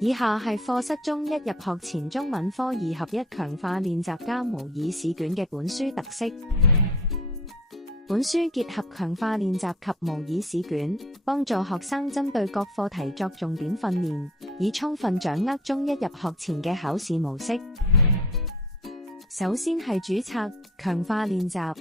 以下係課室中一入學前中文科2合1強化練習加模擬試卷嘅本書特色。本書結合強化練習及模擬試卷，幫助學生針對各課題作重點訓練，以充分掌握中一入學前嘅考試模式。首先係主策，強化練習，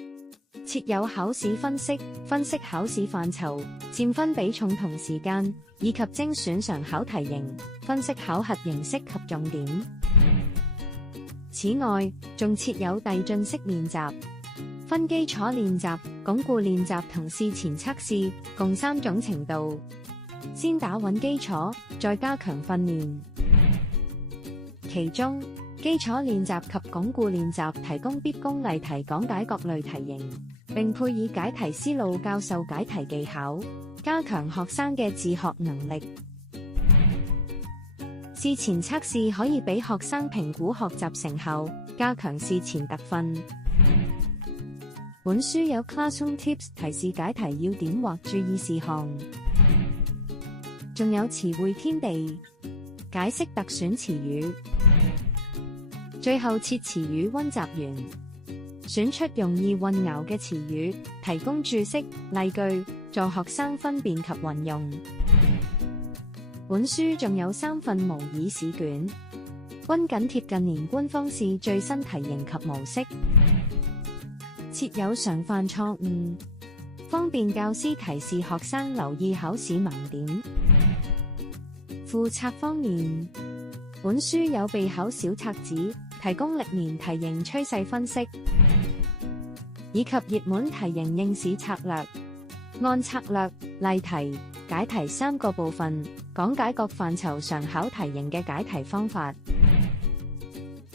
設有考試分析考試範疇、佔分比重同時間，以及精選常考題型，分析考核形式及重點。此外，仲設有遞進式練習，分基礎練習、鞏固練習同試前測試，共3種程度。先打穩基礎，再加強訓練。其中，基礎練習及鞏固練習提供必攻例題講解各類題型，並配以解題思路教授解題技巧，加強學生嘅自學能力。試前測試可以俾學生評估學習成效，加強試前特訓。本書有 Classroom Tips 提示解題要點或注意事項，仲有詞彙天地，解釋特選詞語。最後設詞語溫習員，選出容易混淆嘅詞語，提供注釋、例句，助學生分辨及運用。本書仲有3份模擬試卷，均緊貼近年官方試最新題型及模式，設有常犯錯誤，方便教師提示學生留意考試盲點。附冊方面，本書有備考小冊子，提供歷年題型趨勢分析，以及熱門題型應試策略。按策略、例題、解題3個部分，講解各範疇常考題型嘅解題方法。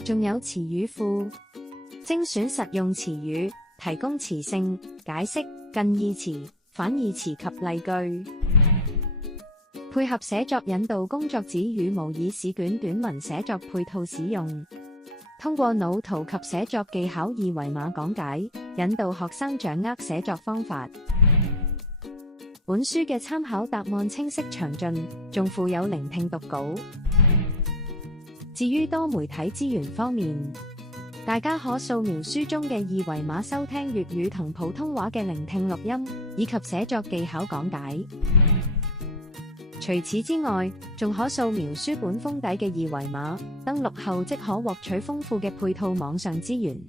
仲有詞語庫，精選實用詞語，提供詞性、解釋、近義詞、反義詞及例句，配合寫作引導工作紙與模擬試卷短文寫作配套使用。通過腦圖及寫作技巧2維碼講解，引導學生掌握寫作方法。本書嘅參考答案清晰詳盡，仲附有聆聽讀稿。至於多媒體資源方面，大家可掃描書中嘅2維碼收聽粵語同普通話嘅聆聽錄音，以及寫作技巧講解。除此之外，仲可掃描書本封底嘅2維碼，登錄後即可獲取豐富嘅配套網上資源。